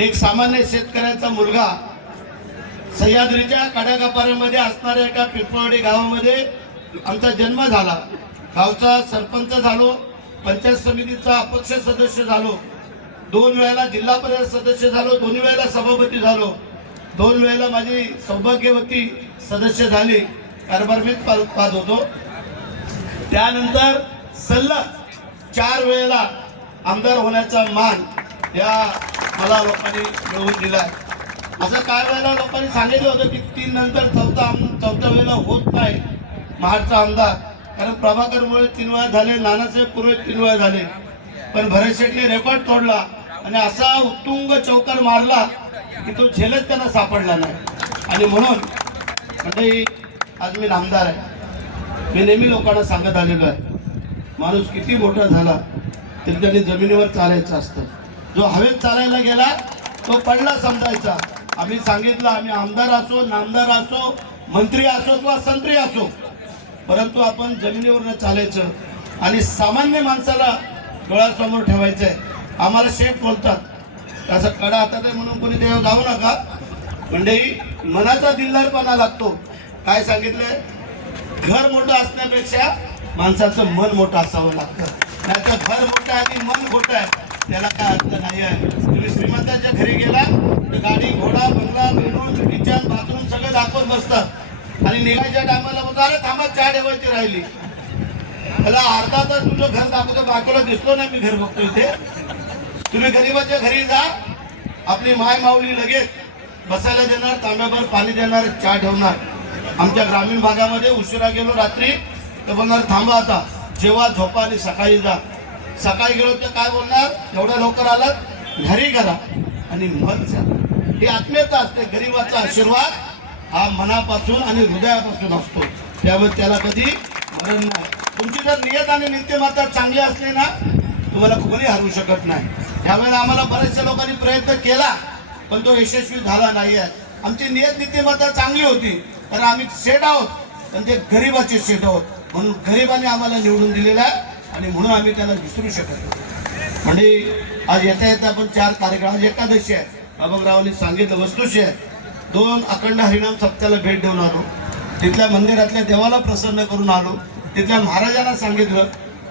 एक सामान्य शेतकऱ्याचा मुलगा सह्याद्रीच्या कड्याकापाऱ्यामध्ये असणाऱ्या एका पिंपळवाडी गावामध्ये आमचा जन्म झाला। गावचा सरपंच झालो, पंचायत समितीचा अपक्ष सदस्य झालो, 2 वेळेला जिल्हा परिषद सदस्य झालो, 2 वेळेला सभापती झालो, 2 वेळेला माझी सौभाग्यवती सदस्य झाली, कारभार मीच पाहत होतो। त्यानंतर सलग 4 वेळेला आमदार होण्याचा मान या मला लोकांनी मिळवून दिलाय। असं काय वेळेला लोकांनी सांगितलं होतं की 3 नंतर चौथ्या वेळेला होत नाही महाडचा आमदार, कारण प्रभाकरमुळे 3 वेळा झाले, नानासाहेब पूर्वे 3 वेळा झाले, पण भरत शेटने रेकॉर्ड तोडला आणि असा उत्तुंग चौकार मारला की तो झेलच त्यांना सापडला नाही। आणि म्हणून म्हणजे आज मी नामदार आहे। मी नेहमी लोकांना सांगत आलेलो आहे, माणूस किती मोठा झाला तरी त्यांनी जमिनीवर चालायचं असतं। जो हवेत चालायला गेला तो पडला समजायचा। आम्ही सांगितलं, आम्ही आमदार असो, नामदार असो, मंत्री असो किंवा संत्री असो, परंतु आपण जमिनीवरनं चालायचं आणि सामान्य माणसाला डोळ्यासमोर ठेवायचं आहे। आम्हाला शेठ बोलतात असं कडा हातात आहे म्हणून कोणी देव जाऊ नका, म्हणजे मनाचा दिलदारपणा लागतो। काय सांगितलंय, घर मोठं असण्यापेक्षा माणसाचं मन मोठं असावं लागतं। त्याचं घर मोठं आहे आणि मन खोटं आहे त्याला काय अर्थ नाही आहे। तुम्ही श्रीमंताच्या घरी गेला तर गाडी, घोडा, बंगला, बेडरूम, किचन, बाथरूम सगळं दाखवत बसतात आणि निघायच्या टायमाला बोलतो अरे थांबा चहा ठेवायची राहिली। मला अर्धा तास तुझं घर दाखवतो, बाजूला दिसतो ना मी घर बघतो इथे। तुम्ही गरीबाच्या घरी जा, आपली माय माऊली लगेच बसायला देणार, तांब्याभर पाणी देणार, चहा ठेवणार। आमच्या ग्रामीण भागामध्ये उशिरा गेलो रात्री तर बोलणार थांबा आता, जेव्हा झोपा आणि सकाळी जा। सकाळी गेलो तर काय बोलणार, एवढ्या लवकर आलात घरी करा आणि मग जा। ही आत्मीयता असते। गरीबाचा आशीर्वाद हा मनापासून आणि हृदयापासून असतो, त्यामुळे त्याला कधी मरण नाही। तुमची जर नियत आणि नीतिमत्ता चांगली असली ना, तुम्हाला कोणी हरवू शकत नाही। यावेळेला आम्हाला बऱ्याचशा लोकांनी प्रयत्न केला पण तो यशस्वी झाला नाही आहे। आमची नियत नीतिमत्ता चांगली होती, कारण आम्ही सेठ आहोत, पण ते गरीबाचे सेठ आहोत, म्हणून गरिबांनी आम्हाला निवडून दिलेला आहे आणि म्हणून आम्ही त्याला विसरू शकत नाही। म्हणजे आज येता येता आपण 4 कार्यक्रम, आज एकादशी आहे, बाबूरावांनी सांगितलं वस्तुशी आहे, 2 अखंड हरिनाम सप्त्याला भेट देऊन आलो, तिथल्या मंदिरातल्या देवाला प्रसन्न करून आलो, तिथल्या महाराजांना सांगितलं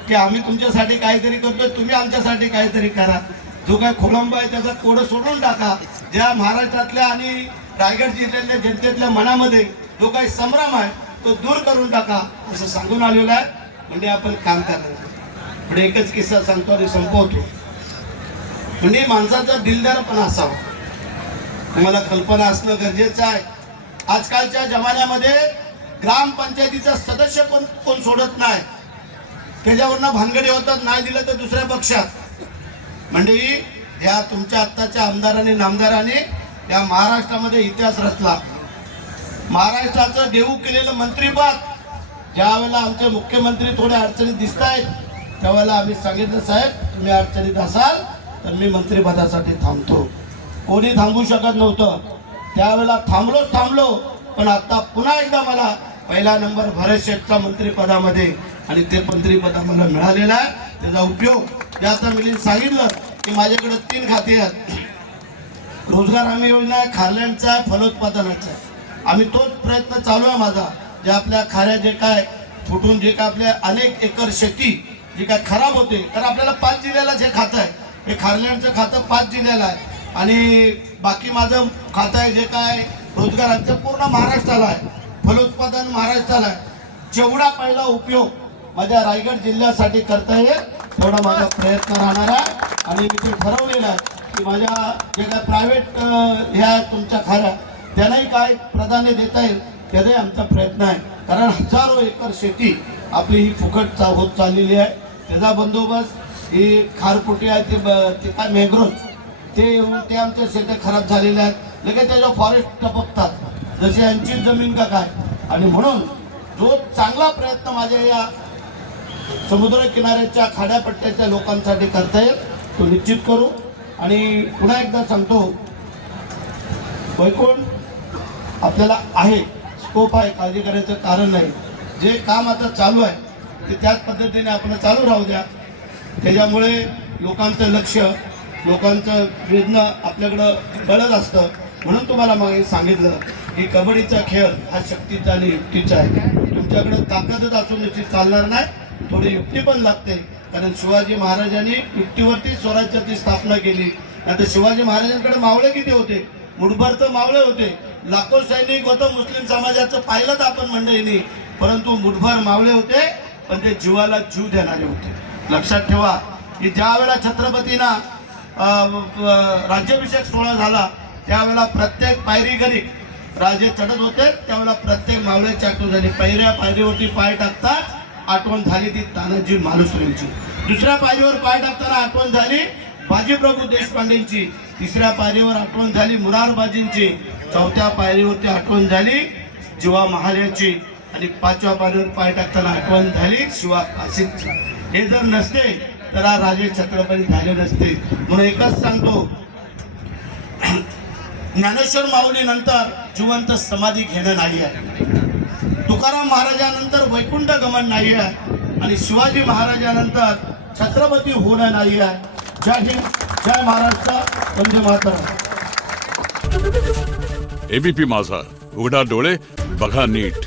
की आम्ही तुमच्यासाठी काहीतरी करतोय, तुम्ही आमच्यासाठी काहीतरी करा। जो काय खोळंब आहे त्याचा कोडं सोडून टाका, ज्या महाराष्ट्रातल्या आणि रायगड जिल्ह्यातल्या जनतेतल्या मनामध्ये जो काही संभ्रम आहे तो दूर करून टाका असं सांगून आलेलं आहे। म्हणजे आपण काम करायचं। म्हणजे एकच किस्सा सांगतो आणि संपवतो। म्हणजे माणसाचा दिलदारपणा असावा, तुम्हाला कल्पना असणं गरजेचं आहे। आजकालच्या जमान्यामध्ये ग्रामपंचायतीचा सदस्य पण कोण सोडत नाही, त्याच्यावरनं भानगडी होतात, नाही दिलं तर दुसऱ्या पक्षात। म्हणजे या तुमच्या आत्ताच्या आमदारांनी नामदारांनी या महाराष्ट्रामध्ये इतिहास रचला। महाराष्ट्राचं देऊ केलेलं मंत्रीपद, ज्या वेळेला आमचे मुख्यमंत्री थोडे अडचणीत दिसत आहेत त्यावेळेला आम्ही सांगितलं साहेब तुम्ही अडचणीत असाल तर मी मंत्रिपदासाठी थांबतो। कोणी थांबू शकत नव्हतं, त्यावेळेला थांबलो, पण आता पुन्हा एकदा मला पहिला नंबर भरत शेठचा मंत्रिपदामध्ये आणि ते मंत्रिपद मला मिळालेलं आहे। त्याचा उपयोग आता मी सांगितलं की माझ्याकडे 3 खाते आहेत, रोजगार हमी योजना आहे, खारल्यांचा आहे, फलोत्पादनाचा आहे। आम्ही तोच प्रयत्न चालू आहे माझा। जे आपल्या खाऱ्या जे काय फुटून जे काय आपल्या अनेक एकर शेती जे काय खराब होते, तर आपल्याला 5 जिल्ह्याला जे खातं आहे हे खारल्यांचं खातं 5 जिल्ह्याला आहे आणि बाकी माझं खातं आहे जे काय रोजगाराचं पूर्ण महाराष्ट्राला आहे, फलोत्पादन महाराष्ट्राला आहे। जेवढा पहिला उपयोग माझ्या रायगड जिल्ह्यासाठी करता येईल तेवढा माझा प्रयत्न राहणार आहे। आणि मी ते ठरवलेलं आहे की माझ्या जे काय प्रायव्हेट ह्या तुमच्या खाऱ्या त्यांनाही काय प्राधान्य देता येईल त्याचाही आमचा प्रयत्न आहे। कारण हजारो एकर शेती आपली ही फुकट होत चाललेली आहे, त्याचा बंदोबस्त ही खारपुटी आहे ते काय मॅंग्रोव्ह ते आमच्या शेती खराब झालेल्या आहेत, लगेच त्याच्या फॉरेस्ट टपकतात जशी यांची जमीन का काय। आणि म्हणून जो चांगला प्रयत्न माझ्या या समुद्र किनाऱ्याच्या खाड्यापट्ट्याच्या लोकांसाठी करता येईल तो निश्चित करू। आणि पुन्हा एकदा सांगतो, वैकुंठ आपल्याला आहे, स्कोप आहे, काळजी करायचं कारण नाही। जे काम आता चालू आहे ते त्याच पद्धतीने आपण चालू राहू द्या, त्याच्यामुळे लोकांचं लक्ष लोकांचं वेदना आपल्याकडं कळत असतं. म्हणून तुम्हाला मागे सांगितलं की कबड्डीचा खेळ हा शक्तीचा आणि युक्तीचा आहे. तुमच्याकडे ताकदच असून नुसती चालणार नाही, थोडी युक्ती पण लागते. कारण शिवाजी महाराजांनी युक्तीवरती स्वराज्याची स्थापना केली. आता शिवाजी महाराजांकडे मावळे किती होते? मुठभर तर मावळे होते. लाखो सैनिक होतं मुस्लिम समाजाचं पाहिलं आपण मंडळींनी, परंतु मुठभर मावळे होते, पण ते जीवाला जीव देणारे होते. लक्षात ठेवा की ज्या वेळेला छत्रपतींना राज्याभिषेक सोहळा झाला त्यावेळेला प्रत्येक पायरी घरी राजे चढत होते, त्यावेळेला प्रत्येक मावळ्याची आठवण झाली. पहिल्या पायरीवरती पाय टाकतात आठवण झाली ती तानाजी मालुसरेंची. दुसऱ्या पायरीवर पाय टाकताना आठवण झाली बाजीप्रभू देशपांडेंची. तिसऱ्या पायरीवर आठवण झाली मुरारबाजींची. चौथ्या पायरीवरती आठवण झाली जीवा महाल्याची. आणि पाचव्या पायरीवर पाय टाकताना आठवण झाली शिवा काशींची. हे जर नसते तर हा राजे छत्रपती झाले नसते. म्हणून एकच सांगतो, ज्ञानेश्वर माऊली नंतर जिवंत समाधी घेणं नाही आहे, तुकाराम महाराजानंतर वैकुंठ गमन नाही आहे, आणि शिवाजी महाराजानंतर छत्रपती होणं नाही आहे. जय हिंद, जय महाराष्ट्र, वंदे मातरम. एबीपी माझा, उघडा डोळे बघा नीट.